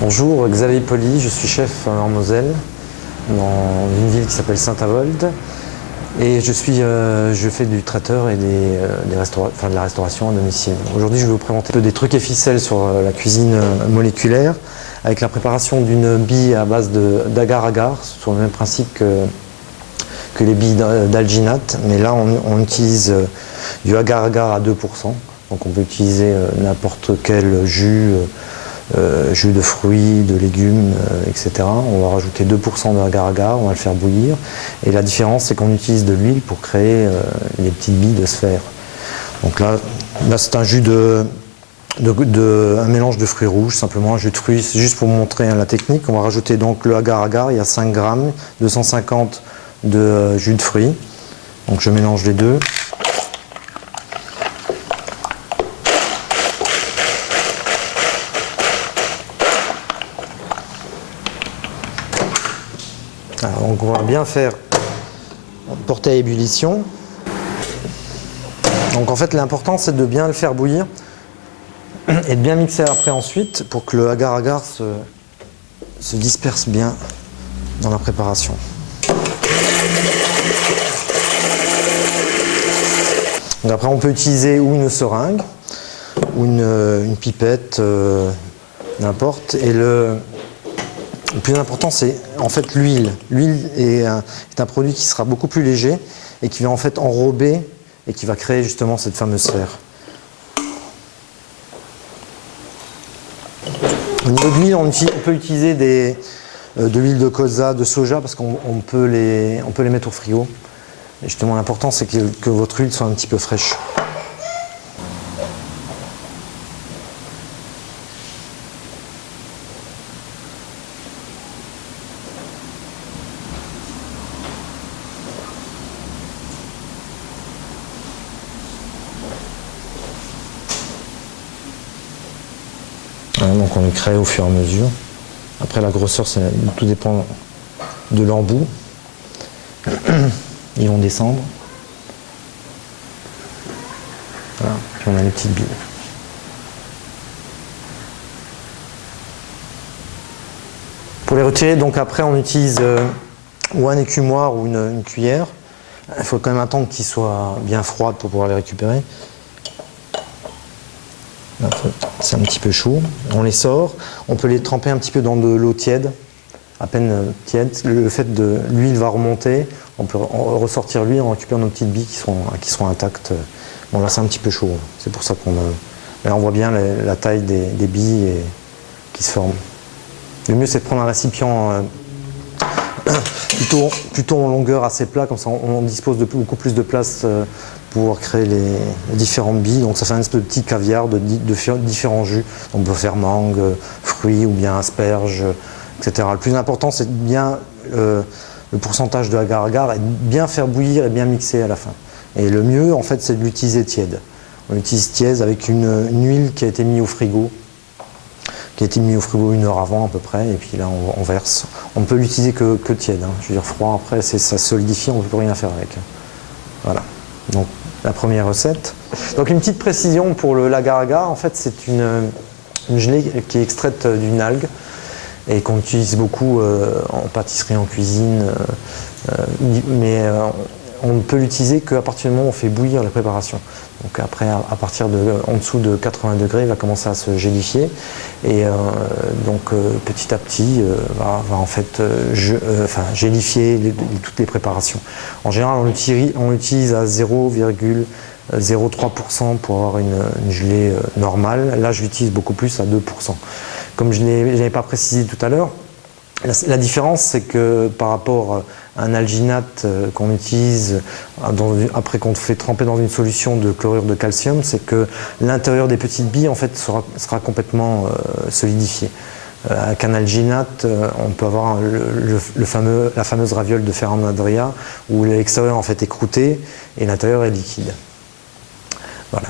Bonjour, Xavier Poli, je suis chef en Moselle, dans une ville qui s'appelle Saint-Avold. Et je fais du traiteur et de la restauration à domicile. Aujourd'hui, je vais vous présenter des trucs et ficelles sur la cuisine moléculaire, avec la préparation d'une bille à base d'agar-agar, sur le même principe que les billes d'alginate. Mais là, on utilise du agar-agar à 2%. Donc on peut utiliser n'importe quel jus de fruits, de légumes, etc. On va rajouter 2% de agar-agar, on va le faire bouillir. Et la différence, c'est qu'on utilise de l'huile pour créer les petites billes de sphères. Donc là c'est un jus un mélange de fruits rouges, simplement un jus de fruits. C'est juste pour vous montrer la technique. On va rajouter donc le agar-agar, il y a 5 grammes, 250 de jus de fruits. Donc je mélange les deux. Alors, donc on va bien faire porter à ébullition. Donc en fait l'important c'est de bien le faire bouillir et de bien mixer après ensuite pour que le agar-agar se disperse bien dans la préparation. Donc après on peut utiliser ou une seringue ou une pipette, n'importe. Et le plus important, c'est en fait l'huile. L'huile est un produit qui sera beaucoup plus léger et qui va en fait enrober et qui va créer justement cette fameuse sphère. Au niveau de l'huile, on peut utiliser de l'huile de colza, de soja, parce qu'on peut les mettre au frigo. Et justement, l'important, c'est que votre huile soit un petit peu fraîche. Donc on les crée au fur et à mesure. Après la grosseur, tout dépend de l'embout. Ils vont descendre. Voilà. Puis on a les petites billes. Pour les retirer, donc après on utilise ou un écumoire ou une cuillère. Il faut quand même attendre qu'ils soient bien froids pour pouvoir les récupérer. C'est un petit peu chaud. On les sort. On peut les tremper un petit peu dans de l'eau tiède, à peine tiède. Le fait de l'huile va remonter. On peut ressortir l'huile, on récupère nos petites billes qui seront intactes. Bon là c'est un petit peu chaud. C'est pour ça là on voit bien la taille des billes qui se forment. Le mieux c'est de prendre un récipient plutôt en longueur assez plat, comme ça on dispose de beaucoup plus de place pour pouvoir créer les différentes billes. Donc ça fait un espèce de petit caviar de différents jus. On peut faire mangue, fruits ou bien asperges, etc. Le plus important c'est bien le pourcentage de agar-agar et bien faire bouillir et bien mixer à la fin. Et le mieux en fait c'est de l'utiliser tiède. On l'utilise tiède avec une huile qui a été mise au frigo. Qui a été mis au frigo 1 heure avant à peu près, et puis là on verse. On ne peut l'utiliser que tiède, hein. Je veux dire froid après, ça solidifie, on ne peut plus rien faire avec. Voilà, donc la première recette. Donc une petite précision pour l'agar-agar, en fait c'est une gelée qui est extraite d'une algue et qu'on utilise beaucoup en pâtisserie, en cuisine, mais on ne peut l'utiliser qu'à partir du moment où on fait bouillir la préparation. Donc après, à partir en dessous de 80 degrés, il va commencer à se gélifier et petit à petit va en fait gélifier toutes les préparations. En général, on l'utilise à 0,03% pour avoir une gelée normale. Là, je l'utilise beaucoup plus à 2%. Comme je ne l'avais pas précisé tout à l'heure, la différence, c'est que par rapport à un alginate qu'on utilise après qu'on fait tremper dans une solution de chlorure de calcium, c'est que l'intérieur des petites billes en fait sera complètement solidifié. Avec un alginate, on peut avoir la fameuse raviole de Ferran Adria où l'extérieur en fait est croûté et l'intérieur est liquide. Voilà.